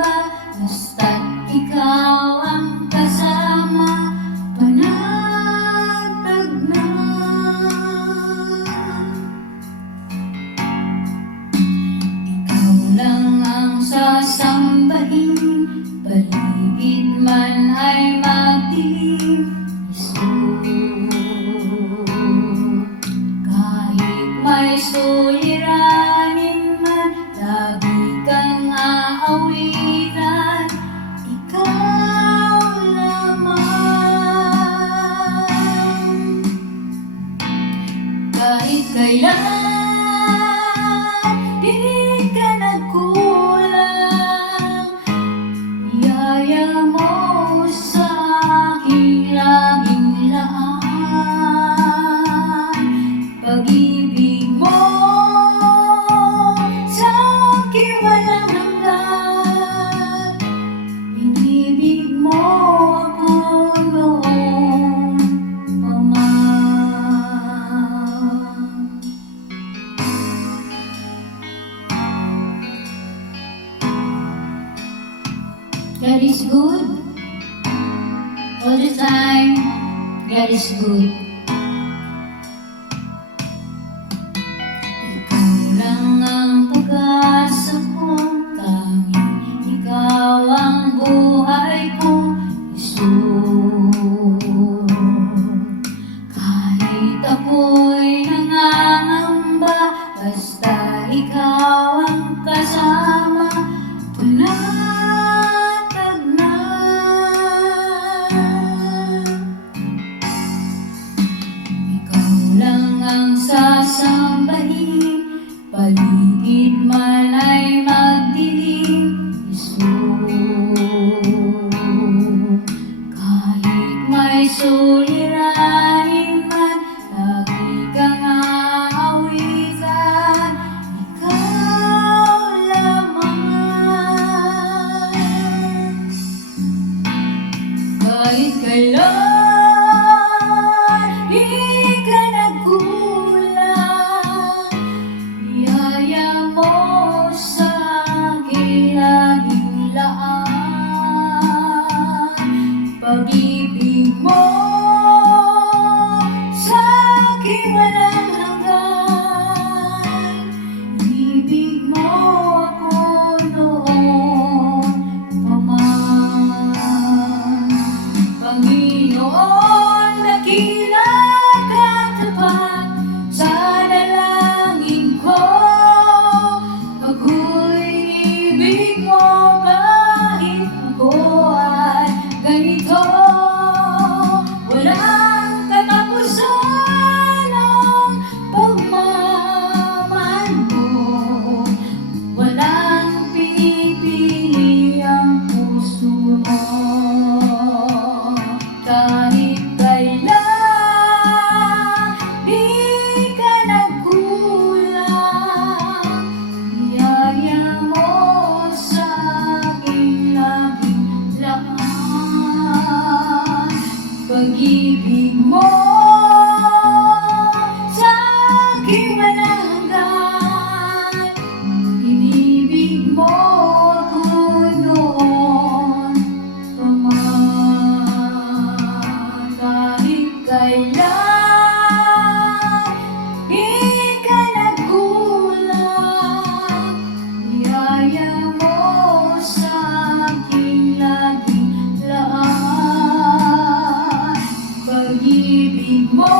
nangangamba, basta't ikaw ang kasama, panatag na. Ikaw lang ang sasambahin, paligid man ay magdilim, kahit may suliranin man, lagi kang aawitan, ikaw lamang. Kahit kailan di ka nagkulang, biyaya mo sa aking laging laan, pag-ibig mo sa aking walang hanggan, inibig mo ako noon pa man. God is good all the time. God is good. Ikaw lang ang pag-asa ko, tanging ikaw ang buhay ko, Jesus. Kahit ako'y nangangamba, basta ikaw ang kasama, panatag na. Ikaw lang ang sasambahin, paligid man ay magdilim, Jesus. Kahit may suliranin man, lagi kang aawitan, ikaw lamang. Kahit kailan di ka nagkulang, biyaya mo sa aking laging laan, pag-ibig mo sa aking walang hanggan, inibig mo ako noon pa man. Panginoon, dakila ka tapat sa dalangin ko, ako'y inibig mo kahit ako ay ganito. Walang katapusan ang pagmamahal mo, walang pinipili ang puso mo. Kahit kailan di ka nagkulang, biyaya mo sa aking laging laan, pag-ibig mo sa aking walang hanggan, inibig mo ako noon pa man. Kahit kailan di ka nagkulang, biyaya mo sa aking laging laan, pag-ibig mo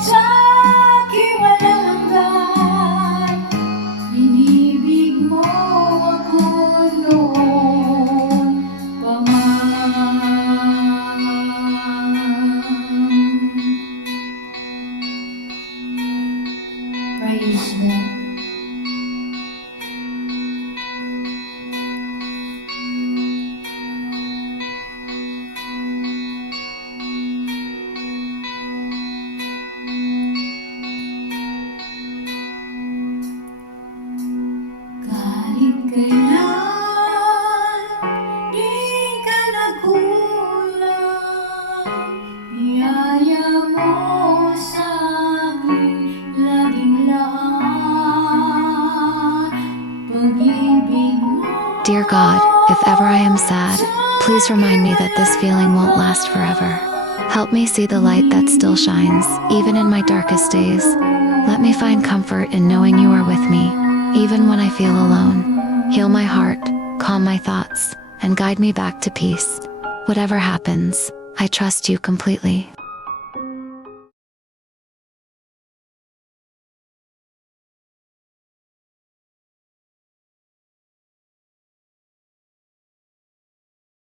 sa aking walang hanggan, inibig mo ako noon pa man. Praise God. Kahit kailan di ka nagkulang, biyaya mo sa aking laging laan. Dear God, if ever I am sad, please remind me that this feeling won't last forever. Help me see the light that still shines, even in my darkest days. Let me find comfort in knowing you are with me, even when I feel alone. Heal my heart, calm my thoughts, and guide me back to peace. Whatever happens, I trust you completely.